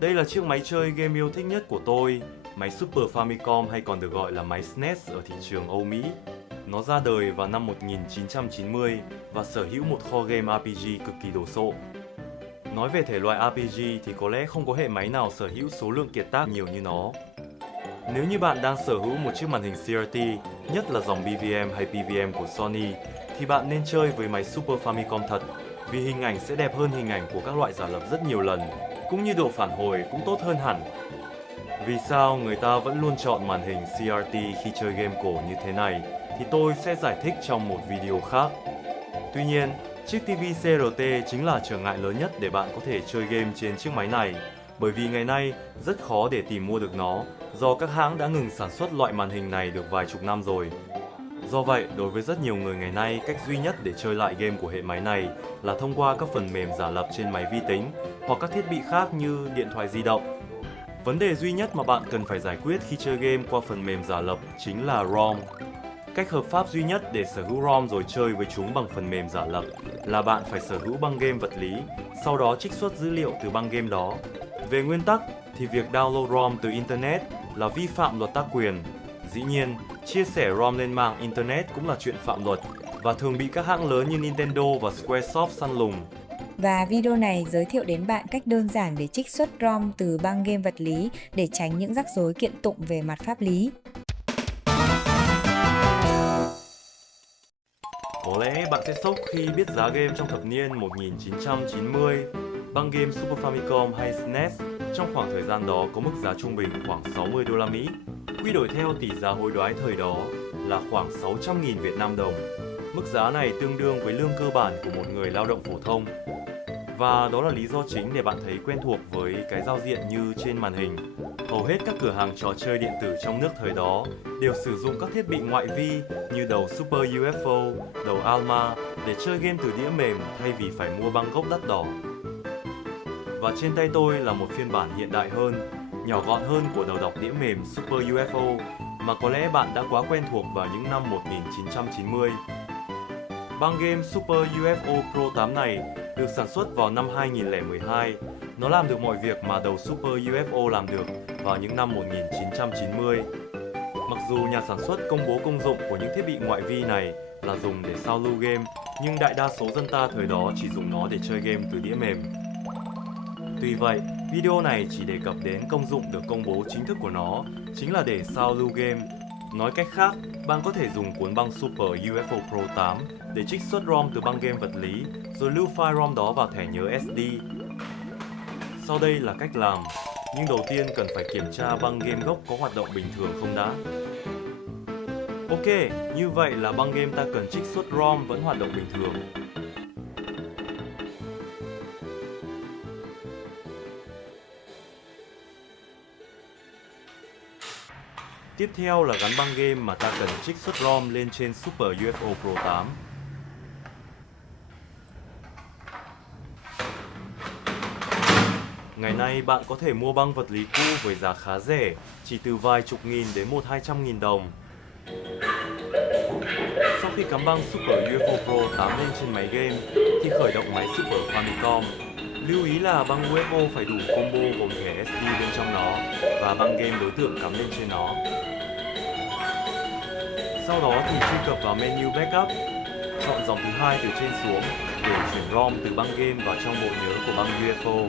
Đây là chiếc máy chơi game yêu thích nhất của tôi, máy Super Famicom hay còn được gọi là máy SNES ở thị trường Âu Mỹ. Nó ra đời vào năm 1990 và sở hữu một kho game RPG cực kỳ đồ sộ. Nói về thể loại RPG thì có lẽ không có hệ máy nào sở hữu số lượng kiệt tác nhiều như nó. Nếu như bạn đang sở hữu một chiếc màn hình CRT, nhất là dòng BVM hay PVM của Sony, thì bạn nên chơi với máy Super Famicom thật, vì hình ảnh sẽ đẹp hơn hình ảnh của các loại giả lập rất nhiều lần, cũng như độ phản hồi cũng tốt hơn hẳn. Vì sao người ta vẫn luôn chọn màn hình CRT khi chơi game cổ như thế này, thì tôi sẽ giải thích trong một video khác. Tuy nhiên, chiếc TV CRT chính là trở ngại lớn nhất để bạn có thể chơi game trên chiếc máy này, bởi vì ngày nay rất khó để tìm mua được nó, do các hãng đã ngừng sản xuất loại màn hình này được vài chục năm rồi. Do vậy, đối với rất nhiều người ngày nay, cách duy nhất để chơi lại game của hệ máy này là thông qua các phần mềm giả lập trên máy vi tính hoặc các thiết bị khác như điện thoại di động. Vấn đề duy nhất mà bạn cần phải giải quyết khi chơi game qua phần mềm giả lập chính là ROM. Cách hợp pháp duy nhất để sở hữu ROM rồi chơi với chúng bằng phần mềm giả lập là bạn phải sở hữu băng game vật lý, sau đó trích xuất dữ liệu từ băng game đó. Về nguyên tắc thì việc download ROM từ Internet là vi phạm luật tác quyền. Dĩ nhiên, chia sẻ ROM lên mạng Internet cũng là chuyện phạm luật và thường bị các hãng lớn như Nintendo và Squaresoft săn lùng. Và video này giới thiệu đến bạn cách đơn giản để trích xuất ROM từ băng game vật lý để tránh những rắc rối kiện tụng về mặt pháp lý. Có lẽ bạn sẽ sốc khi biết giá game trong thập niên 1990, băng game Super Famicom hay SNES trong khoảng thời gian đó có mức giá trung bình khoảng 60 đô la Mỹ. Quy đổi theo tỷ giá hối đoái thời đó là khoảng 600.000 Việt Nam đồng. Mức giá này tương đương với lương cơ bản của một người lao động phổ thông. Và đó là lý do chính để bạn thấy quen thuộc với cái giao diện như trên màn hình. Hầu hết các cửa hàng trò chơi điện tử trong nước thời đó đều sử dụng các thiết bị ngoại vi như đầu Super UFO, đầu Alma để chơi game từ đĩa mềm thay vì phải mua băng gốc đắt đỏ. Và trên tay tôi là một phiên bản hiện đại hơn, nhỏ gọn hơn của đầu đọc đĩa mềm Super UFO mà có lẽ bạn đã quá quen thuộc vào những năm 1990. Băng game Super UFO Pro 8 này được sản xuất vào năm 2012. Nó làm được mọi việc mà đầu Super UFO làm được vào những năm 1990. Mặc dù nhà sản xuất công bố công dụng của những thiết bị ngoại vi này là dùng để sao lưu game, nhưng đại đa số dân ta thời đó chỉ dùng nó để chơi game từ đĩa mềm. Tuy vậy, video này chỉ đề cập đến công dụng được công bố chính thức của nó, chính là để sao lưu game. Nói cách khác, bạn có thể dùng cuốn băng Super UFO Pro 8 để trích xuất ROM từ băng game vật lý, rồi lưu file ROM đó vào thẻ nhớ SD. Sau đây là cách làm, nhưng đầu tiên cần phải kiểm tra băng game gốc có hoạt động bình thường không đã. Ok, như vậy là băng game ta cần trích xuất ROM vẫn hoạt động bình thường. Tiếp theo là gắn băng game mà ta cần trích xuất ROM lên trên Super UFO Pro 8. Ngày nay bạn có thể mua băng vật lý cũ với giá khá rẻ, chỉ từ vài chục nghìn đến 100-200.000 đồng. Sau khi cắm băng Super UFO Pro 8 lên trên máy game thì khởi động máy Super Famicom. Lưu ý là băng UFO phải đủ combo gồm thẻ SD bên trong nó và băng game đối tượng cắm lên trên nó. Sau đó thì truy cập vào menu Backup, chọn dòng thứ hai từ trên xuống để chuyển ROM từ băng game vào trong bộ nhớ của băng UFO.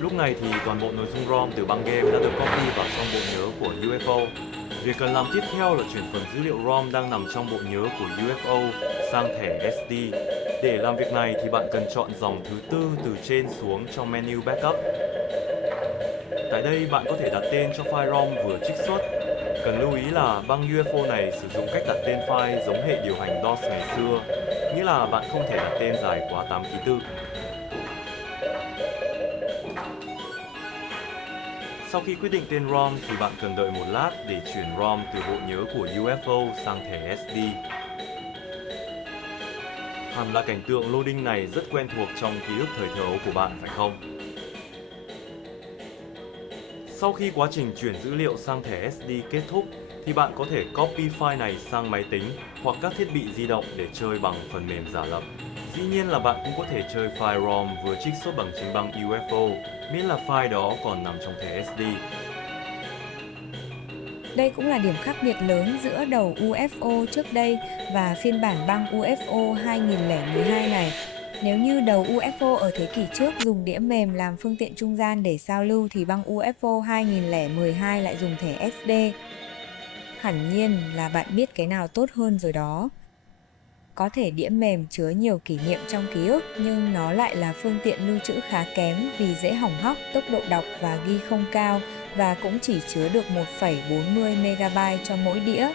Lúc này thì toàn bộ nội dung ROM từ băng game đã được copy vào trong bộ nhớ của UFO. Việc cần làm tiếp theo là chuyển phần dữ liệu ROM đang nằm trong bộ nhớ của UFO sang thẻ SD. Để làm việc này thì bạn cần chọn dòng thứ tư từ trên xuống trong menu Backup. Tại đây bạn có thể đặt tên cho file ROM vừa trích xuất. Cần lưu ý là băng UFO này sử dụng cách đặt tên file giống hệ điều hành DOS ngày xưa, nghĩa là bạn không thể đặt tên dài quá 8 ký tự. Sau khi quyết định tên ROM thì bạn cần đợi một lát để chuyển ROM từ bộ nhớ của UFO sang thẻ SD. Hẳn là cảnh tượng loading này rất quen thuộc trong ký ức thời thơ ấu của bạn phải không? Sau khi quá trình chuyển dữ liệu sang thẻ SD kết thúc thì bạn có thể copy file này sang máy tính hoặc các thiết bị di động để chơi bằng phần mềm giả lập. Dĩ nhiên là bạn cũng có thể chơi file ROM vừa trích xuất bằng chính băng UFO, miễn là file đó còn nằm trong thẻ SD. Đây cũng là điểm khác biệt lớn giữa đầu UFO trước đây và phiên bản băng UFO 2012 này. Nếu như đầu UFO ở thế kỷ trước dùng đĩa mềm làm phương tiện trung gian để giao lưu thì băng UFO 2012 lại dùng thẻ SD. Hẳn nhiên là bạn biết cái nào tốt hơn rồi đó. Có thể đĩa mềm chứa nhiều kỷ niệm trong ký ức nhưng nó lại là phương tiện lưu trữ khá kém vì dễ hỏng hóc, tốc độ đọc và ghi không cao và cũng chỉ chứa được 1,40 MB cho mỗi đĩa.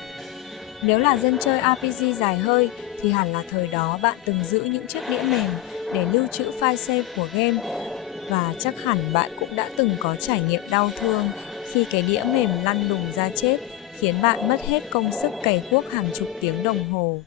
Nếu là dân chơi RPG dài hơi thì hẳn là thời đó bạn từng giữ những chiếc đĩa mềm để lưu trữ file save của game và chắc hẳn bạn cũng đã từng có trải nghiệm đau thương khi cái đĩa mềm lăn đùng ra chết khiến bạn mất hết công sức cày cuốc hàng chục tiếng đồng hồ.